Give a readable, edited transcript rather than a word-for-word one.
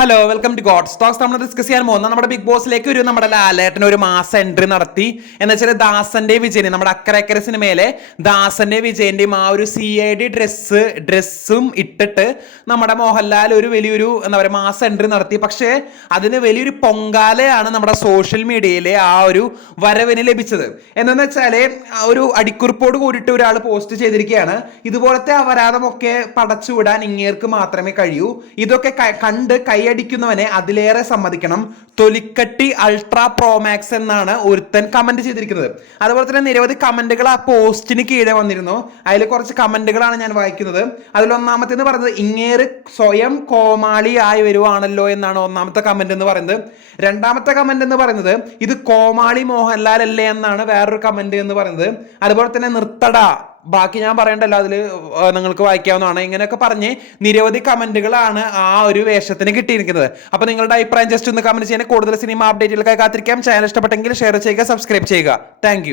Hello welcome to god stocks. നമ്മൾ discuss ചെയ്യാൻ പോകുന്ന നമ്മുടെ ബിഗ് ബോസിലേക്ക് നമ്മുടെ ലാലേട്ടൻ ഒരു മാസം എൻട്രി നടത്തി എന്ന് വെച്ചാൽ ദാസന്റെ വിജയനെ നമ്മുടെ അക്കരക്കര സിനിമയിലെ ദാസന്റെ വിജയന്റെയും ആ ഒരു CID ഡ്രസ്സും ഇട്ടിട്ട് നമ്മുടെ മോഹൻലാൽ ഒരു വലിയൊരു എന്താ പറയുക മാസം എൻട്രി നടത്തി. പക്ഷേ അതിന് വലിയൊരു പൊങ്കാലയാണ് നമ്മുടെ സോഷ്യൽ മീഡിയയിലെ ആ ഒരു വരവിന് ലഭിച്ചത്. എന്താണെന്ന് വെച്ചാൽ ഒരു അടിക്കുറിപ്പോട് കൂടിയിട്ട് ഒരാൾ പോസ്റ്റ് ചെയ്തിരിക്കുകയാണ്, ഇതുപോലത്തെ അപരാധമൊക്കെ പടച്ചുവിടാൻ ഇങ്ങേർക്ക് മാത്രമേ കഴിയൂ, ഇതൊക്കെ കണ്ട് കൈയടിക്കുന്നവനെ അതിലേറെ സമ്മതിക്കണം, തൊലിക്കട്ടി അൾട്രാ പ്രോമാക്സ് എന്നാണ് ഒരുത്തൻ കമന്റ് ചെയ്തിരിക്കുന്നത്. അതുപോലെ തന്നെ നിരവധി കമന്റുകൾ ആ പോസ്റ്റിന് കീഴെ വന്നിരുന്നു. അതിൽ കുറച്ച് കമന്റുകളാണ് ഞാൻ വായിക്കുന്നത്. അതിലൊന്നാമത്തെ പറയുന്നത് ഇങ്ങേര് സ്വയം കോമാളിയായി വരുവാണല്ലോ എന്നാണ് ഒന്നാമത്തെ കമന്റ് എന്ന് പറയുന്നത്. രണ്ടാമത്തെ കമന്റ് എന്ന് പറയുന്നത് ഇത് കോമാളി മോഹൻലാൽ അല്ലേ എന്നാണ് വേറൊരു കമന്റ് എന്ന് പറയുന്നത്. അതുപോലെ തന്നെ നിർത്തട, ബാക്കി ഞാൻ പറയണ്ടല്ലോ, അതിൽ നിങ്ങൾക്ക് വായിക്കാവുന്നതാണ്. ഇങ്ങനെയൊക്കെ പറഞ്ഞ് നിരവധി കമന്റുകളാണ് ആ ഒരു വേഷത്തിന് കിട്ടിയിരിക്കുന്നത്. അപ്പൊ നിങ്ങളുടെ അഭിപ്രായം ജസ്റ്റ് ഒന്ന് കമന്റ് ചെയ്യാൻ. കൂടുതൽ സിനിമ അപ്ഡേറ്റുകൾക്കായി കാത്തിരിക്കാം. ചാനൽ ഇഷ്ടപ്പെട്ടെങ്കിൽ ഷെയർ ചെയ്യുക, സബ്സ്ക്രൈബ് ചെയ്യുക. താങ്ക്